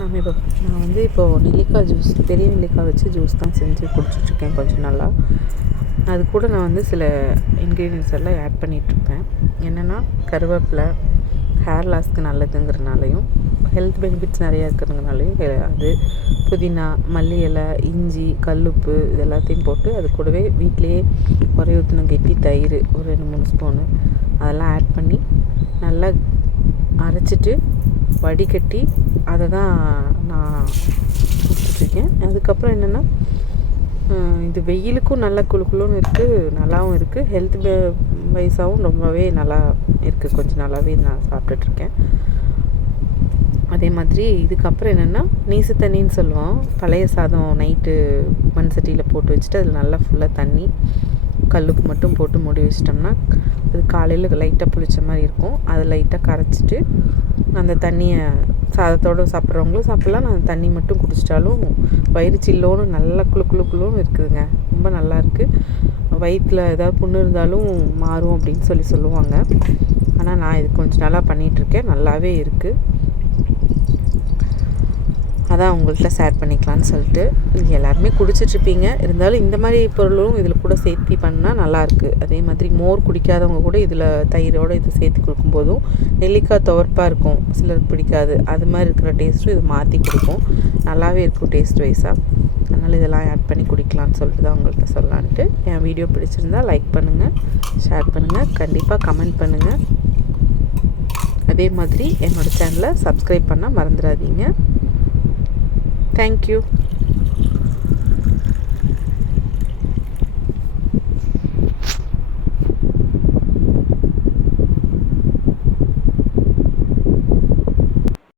நம்ம இப்போ நான் வந்து இப்போது நெல்லிக்காய் ஜூஸ் பெரிய நெல்லிக்காய் வச்சு ஜூஸ் தான் செஞ்சு குடிச்சிட்ருக்கேன் கொஞ்சம் நல்லா அது கூட நான் வந்து சில இன்க்ரீடியன்ஸ் எல்லாம் ஆட் பண்ணிகிட்ருப்பேன் என்னென்னா கருவேப்பிலை ஹேர் லாஸ்க்கு நல்லதுங்கிறனாலையும் ஹெல்த் பெனிஃபிட்ஸ் நிறையா இருக்கிறதுனாலையும் அது புதினா மல்லி இலை இஞ்சி கல்லுப்பு இது எல்லாத்தையும் போட்டு அது கூடவே வீட்டிலையே குறை ஊற்றின கெட்டி தயிர் ஒரு ரெண்டு மூணு ஸ்பூனு அதெல்லாம் ஆட் பண்ணி நல்லா அரைச்சிட்டு வடிகட்டி அதை தான் நான் குடிச்சிட்ருக்கேன் அதுக்கப்புறம் என்னென்னா இது வெயிலுக்கும் நல்லா குளு குளுன்னு இருக்குது நல்லாவும் இருக்குது ஹெல்த் வைஸாகவும் ரொம்பவே நல்லா இருக்குது கொஞ்சம் நல்லாவே நான் சாப்பிட்டுட்ருக்கேன். அதே மாதிரி இதுக்கப்புறம் என்னென்னா நீசு தண்ணின்னு சொல்லுவோம். பழைய சாதம் நைட்டு மண் சட்டியில் போட்டு வச்சுட்டு அதில் நல்லா ஃபுல்லாக தண்ணி கல்லுக்கு மட்டும் போட்டு மூடி வச்சிட்டோம்னா அது காலையில் லைட்டாக புளிச்ச மாதிரி இருக்கும். அதை லைட்டாக கரைச்சிட்டு அந்த தண்ணியை சாதத்தோடு சாப்பிட்றவங்களும் சாப்பிட்லாம். நான் தண்ணி மட்டும் குடிச்சிட்டாலும் வயிறு சில்லோன்னு நல்லா குளு குளு குழுன்னு இருக்குதுங்க. ரொம்ப நல்லா இருக்குது வயிற்றில் ஏதாவது புண்ணு இருந்தாலும் மாறும் அப்படின்னு சொல்லி சொல்லுவாங்க. ஆனால் நான் இது கொஞ்சம் நல்லா பண்ணிகிட்ருக்கேன் நல்லாவே இருக்குது அதான் உங்கள்கிட்ட ஷேர் பண்ணிக்கலான்னு சொல்லிட்டு நீங்கள் எல்லாருமே குடிச்சிட்ருப்பீங்க இருந்தாலும் இந்த மாதிரி பொருளும் இதில் கூட சேர்த்தி பண்ணால் நல்லாயிருக்கு அதே மாதிரி மோர் குடிக்காதவங்க கூட இதில் தயிரோடு இது சேர்த்து கொடுக்கும்போதும் நெல்லிக்காய் துவர்ப்பாக இருக்கும். சிலருக்கு பிடிக்காது. அது மாதிரி இருக்கிற டேஸ்ட்டும் இது மாற்றி கொடுக்கும். நல்லாவே இருக்கும் டேஸ்ட் வைஸாக அதனால் இதெல்லாம் ஆட் பண்ணி குடிக்கலான்னு சொல்லிட்டு தான் உங்கள்கிட்ட சொல்லலான்ட்டு. என் வீடியோ பிடிச்சிருந்தா லைக் பண்ணுங்கள் ஷேர் பண்ணுங்கள் கண்டிப்பாக கமெண்ட் பண்ணுங்கள் அதே மாதிரி என்னோடய சேனலை சப்ஸ்கிரைப் பண்ண மறந்துடாதீங்க. thank you.